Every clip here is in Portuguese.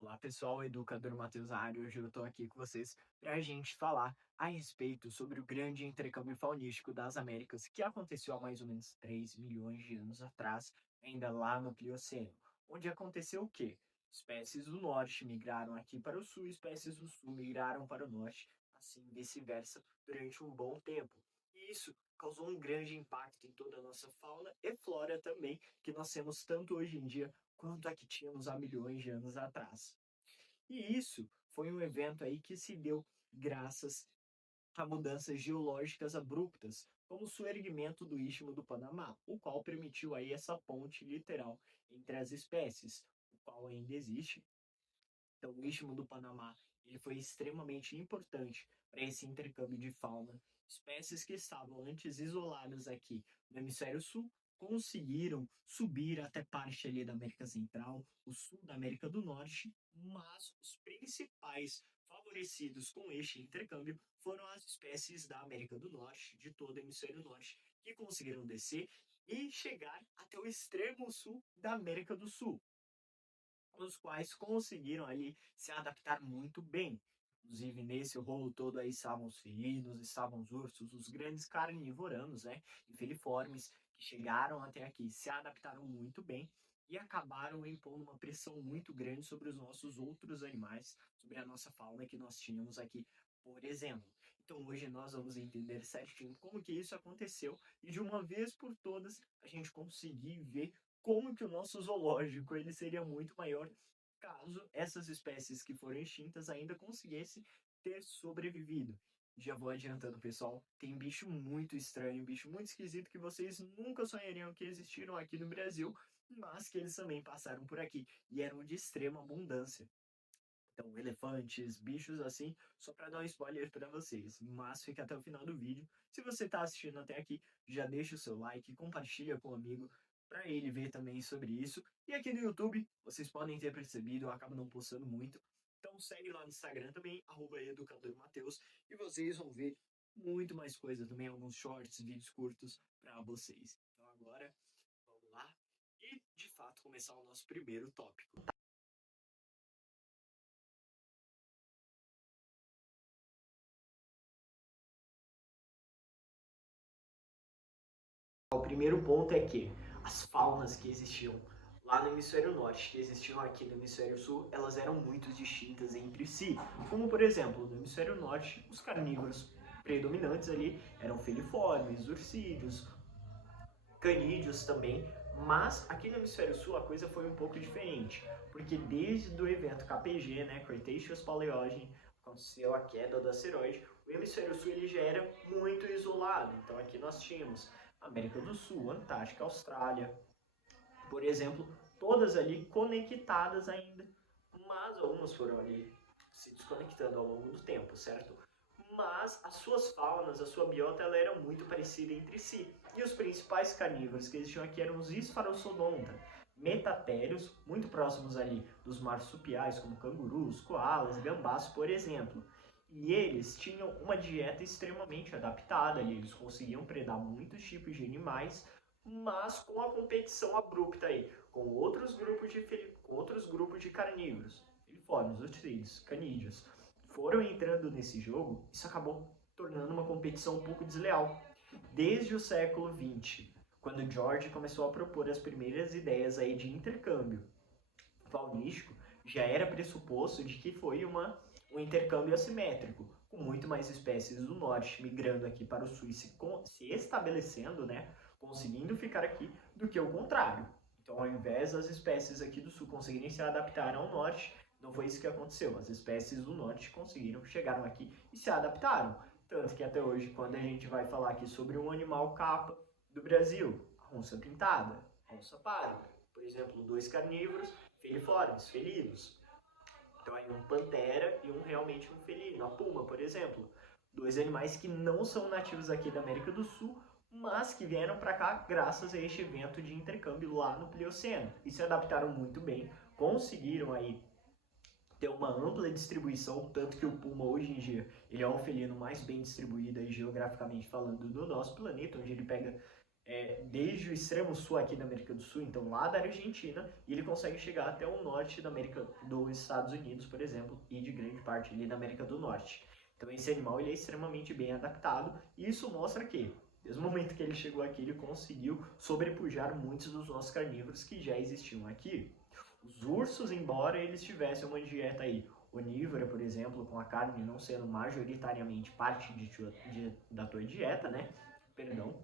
Olá pessoal, Educador Matheus na área. Hoje eu estou aqui com vocês para a gente falar a respeito sobre o grande intercâmbio faunístico das Américas que aconteceu há mais ou menos 3 milhões de anos atrás, ainda lá no Plioceno, onde aconteceu o quê? Espécies do norte migraram aqui para o sul, espécies do sul migraram para o norte, assim vice-versa, durante um bom tempo. E isso causou um grande impacto em toda a nossa fauna e flora também, que nós temos tanto hoje em dia quanto a que tínhamos há milhões de anos atrás. E isso foi um evento aí que se deu graças a mudanças geológicas abruptas, como o soerguimento do Istmo do Panamá, o qual permitiu aí essa ponte literal entre as espécies, o qual ainda existe. Então, o Istmo do Panamá ele foi extremamente importante para esse intercâmbio de fauna. Espécies que estavam antes isoladas aqui no hemisfério sul conseguiram subir até parte ali da América Central, o sul da América do Norte, mas os principais favorecidos com este intercâmbio foram as espécies da América do Norte, de todo o hemisfério norte, que conseguiram descer e chegar até o extremo sul da América do Sul, os quais conseguiram ali se adaptar muito bem. Inclusive, nesse rolo todo aí estavam os felinos, estavam os ursos, os grandes carnívoranos, né, e feliformes, que chegaram até aqui, se adaptaram muito bem e acabaram impondo uma pressão muito grande sobre os nossos outros animais, sobre a nossa fauna que nós tínhamos aqui, por exemplo. Então hoje nós vamos entender certinho como que isso aconteceu e de uma vez por todas a gente conseguir ver como que o nosso zoológico ele seria muito maior caso essas espécies que foram extintas ainda conseguissem ter sobrevivido. Já vou adiantando, pessoal, tem bicho muito estranho, bicho muito esquisito que vocês nunca sonhariam que existiram aqui no Brasil, mas que eles também passaram por aqui e eram de extrema abundância. Então, elefantes, bichos assim, só para dar um spoiler para vocês. Mas fica até o final do vídeo. Se você está assistindo até aqui, já deixa o seu like, compartilha com o amigo para ele ver também sobre isso. E aqui no YouTube, vocês podem ter percebido, eu acabo não postando muito. Então segue lá no Instagram também, @educadormateus, e vocês vão ver muito mais coisa também, alguns shorts, vídeos curtos para vocês. Então agora, vamos lá e de fato começar o nosso primeiro tópico. O primeiro ponto é que as faunas que existiam lá no hemisfério norte, que existiam aqui no hemisfério sul, elas eram muito distintas entre si. Como, por exemplo, no hemisfério norte, os carnívoros predominantes ali eram feliformes, urcídeos, canídeos também, mas aqui no hemisfério sul a coisa foi um pouco diferente, porque desde o evento KPG, né, Cretaceous Paleogene, aconteceu a queda do asteroide, o hemisfério sul ele já era muito isolado. Então aqui nós tínhamos América do Sul, Antártica, Austrália, por exemplo, todas ali conectadas ainda, mas algumas foram ali se desconectando ao longo do tempo, certo? Mas as suas faunas, a sua biota, ela era muito parecida entre si. E os principais carnívoros que existiam aqui eram os Sphaerocodonta, metatérios, muito próximos ali dos marsupiais, como cangurus, koalas, gambás, por exemplo. E eles tinham uma dieta extremamente adaptada ali, eles conseguiam predar muitos tipos de animais, mas com a competição abrupta aí, com outros grupos de carnívoros, filiformes, urticídeos, canídeos, foram entrando nesse jogo, isso acabou tornando uma competição um pouco desleal. Desde o século XX, quando George começou a propor as primeiras ideias aí de intercâmbio faunístico, já era pressuposto de que foi um intercâmbio assimétrico, com muito mais espécies do norte migrando aqui para o sul e se estabelecendo, né, conseguindo ficar aqui, do que o contrário. Então, ao invés das espécies aqui do sul conseguirem se adaptar ao norte, não foi isso que aconteceu. As espécies do norte conseguiram, chegaram aqui e se adaptaram. Tanto que até hoje, quando a gente vai falar aqui sobre um animal capa do Brasil, a onça pintada, a onça parda, por exemplo, dois carnívoros filiformes, felinos. Então aí um pantera e um realmente um felino, a puma, por exemplo. Dois animais que não são nativos aqui da América do Sul, mas que vieram para cá graças a este evento de intercâmbio lá no Plioceno e se adaptaram muito bem, conseguiram aí ter uma ampla distribuição, tanto que o puma hoje em dia ele é o felino mais bem distribuído aí, geograficamente falando no nosso planeta, onde ele pega desde o extremo sul aqui da América do Sul, então lá da Argentina, e ele consegue chegar até o norte da América dos Estados Unidos, por exemplo, e de grande parte ali da América do Norte. Então esse animal ele é extremamente bem adaptado, e isso mostra que, desde o momento que ele chegou aqui, ele conseguiu sobrepujar muitos dos nossos carnívoros que já existiam aqui. Os ursos, embora eles tivessem uma dieta aí onívora, por exemplo, com a carne não sendo majoritariamente parte da tua dieta, né? Perdão,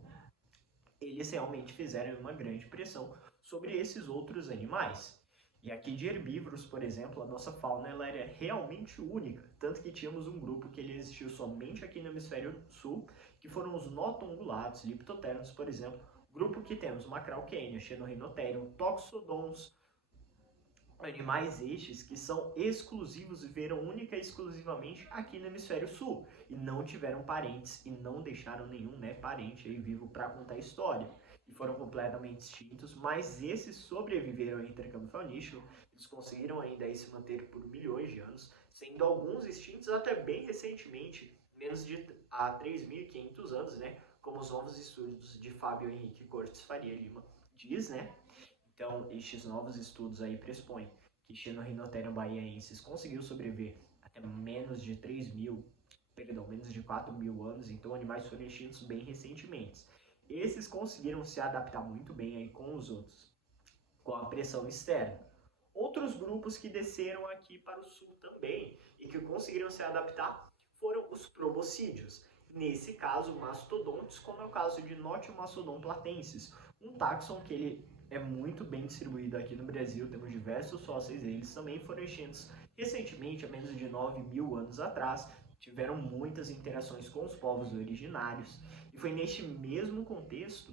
eles realmente fizeram uma grande pressão sobre esses outros animais. E aqui de herbívoros, por exemplo, a nossa fauna ela era realmente única, tanto que tínhamos um grupo que ele existiu somente aqui no hemisfério sul, que foram os notongulados, liptoternos, por exemplo, grupo que temos Macrauchenia, Xenorhinotherium, Toxodons, animais estes que são exclusivos, viveram única e exclusivamente aqui no hemisfério sul e não tiveram parentes e não deixaram nenhum parente aí vivo para contar a história e foram completamente extintos, mas esses sobreviveram ao intercâmbio faunístico, eles conseguiram ainda aí se manter por milhões de anos, sendo alguns extintos até bem recentemente, menos de há 3.500 anos, né, como os novos estudos de Fábio Henrique Cortes Faria Lima diz, né. Então, estes novos estudos aí pressupõem que Xenorhinotherium baiaensis conseguiu sobreviver até menos de 4.000 anos, então animais foram extintos bem recentemente. Esses conseguiram se adaptar muito bem aí com os outros, com a pressão externa. Outros grupos que desceram aqui para o sul também e que conseguiram se adaptar foram os proboscídeos. Nesse caso, mastodontes, como é o caso de Notiomastodon platensis, um táxon que ele é muito bem distribuído aqui no Brasil, temos diversos fósseis, eles também foram extintos recentemente, há menos de 9.000 anos atrás, tiveram muitas interações com os povos originários, e foi neste mesmo contexto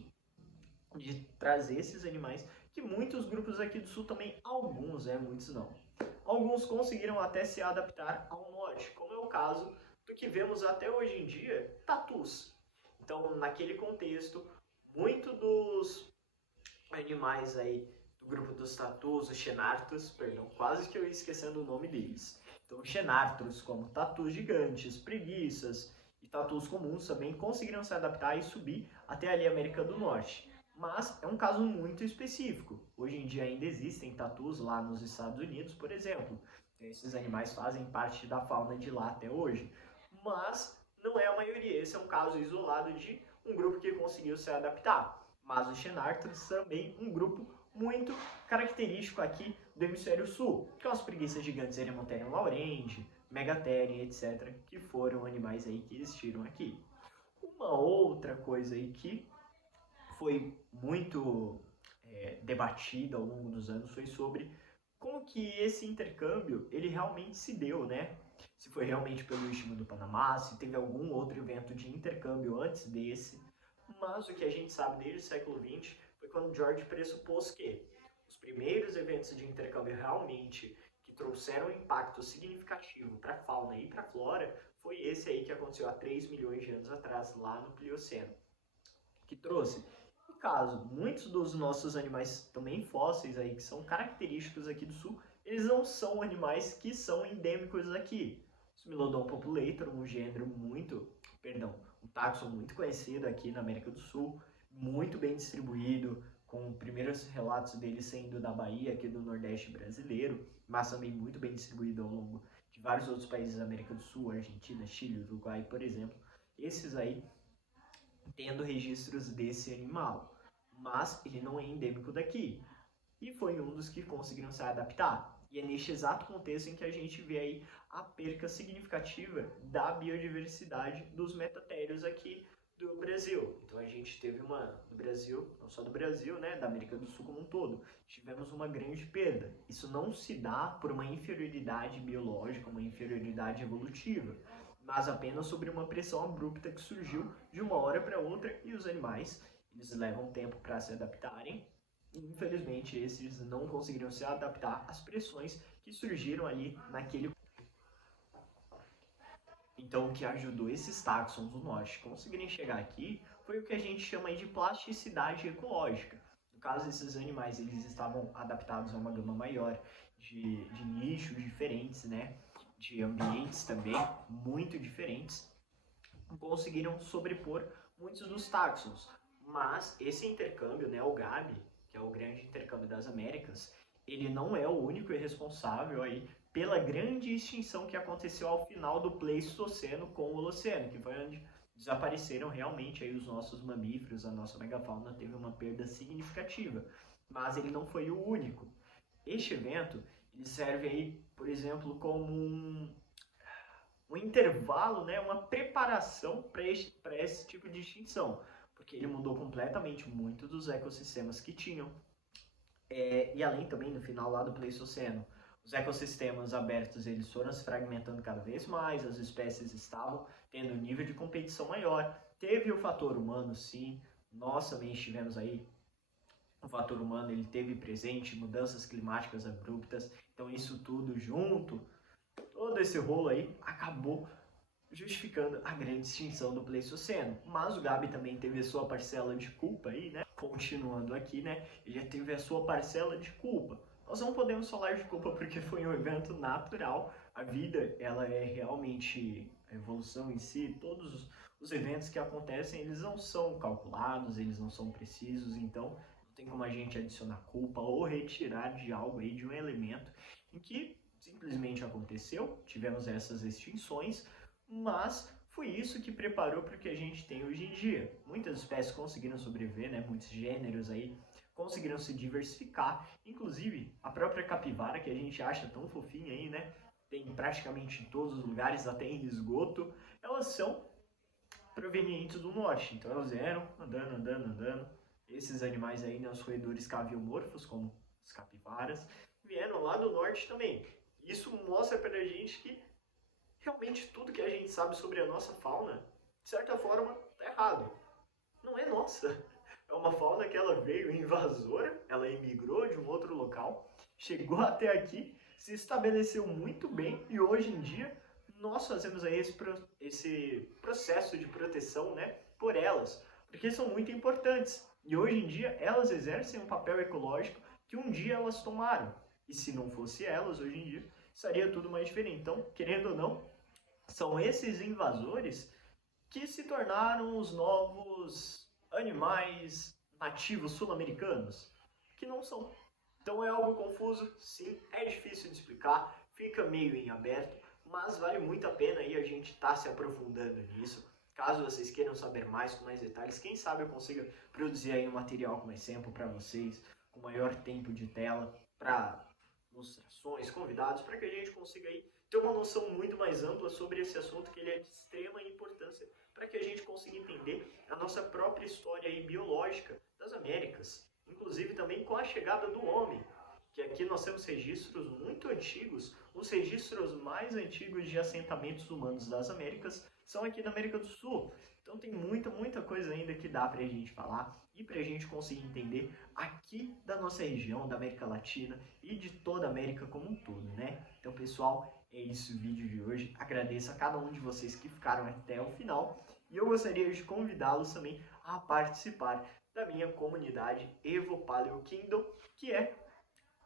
de trazer esses animais que muitos grupos aqui do sul também, alguns, muitos não, alguns conseguiram até se adaptar ao norte, como é o caso do que vemos até hoje em dia, tatus. Então, naquele contexto, muito dos animais aí do grupo dos tatus, os xenartos, perdão, quase que eu ia esquecendo o nome deles. Então, xenartros, como tatus gigantes, preguiças e tatus comuns também conseguiram se adaptar e subir até ali a América do Norte. Mas é um caso muito específico. Hoje em dia ainda existem tatus lá nos Estados Unidos, por exemplo. Então, esses animais fazem parte da fauna de lá até hoje. Mas não é a maioria. Esse é um caso isolado de um grupo que conseguiu se adaptar. Mas os xenartros também um grupo muito característico aqui do hemisfério sul, que são as preguiças gigantes Eremotherium laurentii, Megatherium, etc., que foram animais aí que existiram aqui. Uma outra coisa aí que foi muito debatida ao longo dos anos foi sobre como que esse intercâmbio ele realmente se deu, né? Se foi realmente pelo Istmo do Panamá, se teve algum outro evento de intercâmbio antes desse. Mas o que a gente sabe desde o século XX foi quando George pressupôs que os primeiros eventos de intercâmbio realmente que trouxeram um impacto significativo para a fauna e para a flora foi esse aí que aconteceu há 3 milhões de anos atrás, lá no Plioceno, que trouxe. No caso, muitos dos nossos animais também fósseis aí, que são característicos aqui do sul, eles não são animais que são endêmicos aqui. O Smilodon populator, um gênero um táxon muito conhecido aqui na América do Sul, muito bem distribuído, com primeiros relatos dele sendo da Bahia, aqui do Nordeste brasileiro, mas também muito bem distribuído ao longo de vários outros países da América do Sul, Argentina, Chile, Uruguai, por exemplo. Esses aí tendo registros desse animal, mas ele não é endêmico daqui. E foi um dos que conseguiram se adaptar. E é neste exato contexto em que a gente vê aí a perca significativa da biodiversidade dos metatérios aqui do Brasil. Então a gente teve no Brasil, não só do Brasil, né, da América do Sul como um todo, tivemos uma grande perda. Isso não se dá por uma inferioridade biológica, uma inferioridade evolutiva, mas apenas sobre uma pressão abrupta que surgiu de uma hora para outra, e os animais, eles levam tempo para se adaptarem. Infelizmente, esses não conseguiram se adaptar às pressões que surgiram ali naquele. Então, o que ajudou esses táxons do norte conseguirem chegar aqui foi o que a gente chama de plasticidade ecológica. No caso, esses animais eles estavam adaptados a uma gama maior de nichos diferentes, né? De ambientes também muito diferentes, conseguiram sobrepor muitos dos táxons. Mas esse intercâmbio, né, o Gabi, que é o grande intercâmbio das Américas, ele não é o único responsável aí pela grande extinção que aconteceu ao final do Pleistoceno com o Holoceno, que foi onde desapareceram realmente aí os nossos mamíferos, a nossa megafauna teve uma perda significativa. Mas ele não foi o único. Este evento ele serve aí, por exemplo, como um intervalo, né, uma preparação para esse tipo de extinção, porque ele mudou completamente muito dos ecossistemas que tinham. E além também, no final lá do Pleistoceno, os ecossistemas abertos eles foram se fragmentando cada vez mais, as espécies estavam tendo um nível de competição maior. Teve o fator humano, sim, nós também estivemos aí. O fator humano ele teve presente, mudanças climáticas abruptas, então isso tudo junto, todo esse rolo aí acabou justificando a grande extinção do Pleistoceno. Mas o Gabi também teve a sua parcela de culpa aí, né? Continuando aqui, né? Ele já teve a sua parcela de culpa. Nós não podemos falar de culpa porque foi um evento natural. A vida, ela é realmente a evolução em si. Todos os eventos que acontecem, eles não são calculados, eles não são precisos. Então, não tem como a gente adicionar culpa ou retirar de algo aí, de um elemento em que simplesmente aconteceu. Tivemos essas extinções, mas foi isso que preparou para o que a gente tem hoje em dia. Muitas espécies conseguiram sobreviver, né? Muitos gêneros aí conseguiram se diversificar, inclusive a própria capivara, que a gente acha tão fofinha aí, né? Tem praticamente em todos os lugares, até em esgoto, elas são provenientes do norte, então elas vieram andando. Esses animais aí, né, os roedores caviomorfos, como os capivaras, vieram lá do norte também. Isso mostra pra gente que realmente tudo que a gente sabe sobre a nossa fauna, de certa forma, está errado. Não é nossa. É uma fauna que ela veio invasora, ela emigrou de um outro local, chegou até aqui, se estabeleceu muito bem e hoje em dia nós fazemos aí esse processo de proteção, né, por elas, porque são muito importantes. E hoje em dia elas exercem um papel ecológico que um dia elas tomaram. E se não fosse elas, hoje em dia, estaria tudo mais diferente. Então, querendo ou não, são esses invasores que se tornaram os novos animais nativos sul-americanos, que não são. Então é algo confuso, sim, é difícil de explicar, fica meio em aberto, mas vale muito a pena aí a gente estar se aprofundando nisso. Caso vocês queiram saber mais, com mais detalhes, quem sabe eu consiga produzir aí um material como exemplo para vocês, com maior tempo de tela, para ilustrações, convidados, para que a gente consiga aí ter uma noção muito mais ampla sobre esse assunto, que ele é de extrema importância para que a gente consiga entender a nossa própria história aí biológica das Américas, inclusive também com a chegada do homem, que aqui nós temos registros muito antigos, os registros mais antigos de assentamentos humanos das Américas são aqui na América do Sul. Então tem muita coisa ainda que dá pra gente falar e pra gente conseguir entender aqui da nossa região, da América Latina e de toda a América como um todo, né? Então, pessoal, é isso o vídeo de hoje. Agradeço a cada um de vocês que ficaram até o final e eu gostaria de convidá-los também a participar da minha comunidade Evo Paleo Kingdom, que é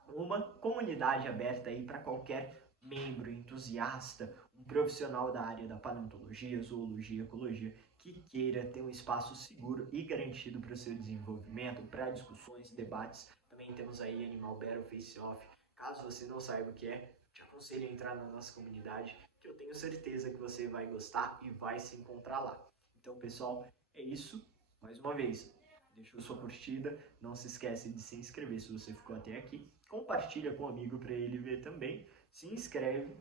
uma comunidade aberta aí para qualquer membro, entusiasta, um profissional da área da paleontologia, zoologia, ecologia, que queira ter um espaço seguro e garantido para o seu desenvolvimento, para discussões, debates. Também temos aí Animal Battle Face Off. Caso você não saiba o que é, te aconselho a entrar na nossa comunidade, que eu tenho certeza que você vai gostar e vai se encontrar lá. Então, pessoal, é isso. Mais uma vez, deixou sua curtida, não se esquece de se inscrever se você ficou até aqui, compartilha com um amigo para ele ver também, se inscreve,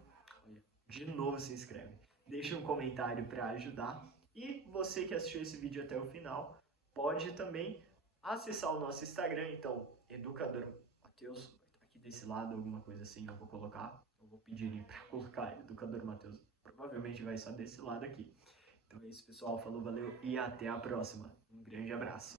de novo se inscreve, deixa um comentário para ajudar e você que assistiu esse vídeo até o final pode também acessar o nosso Instagram, então, Educador Matheus, aqui desse lado alguma coisa assim eu vou colocar, eu vou pedir para colocar Educador Matheus, provavelmente vai estar desse lado aqui. Então é isso, pessoal. Falou, valeu e até a próxima. Um grande abraço.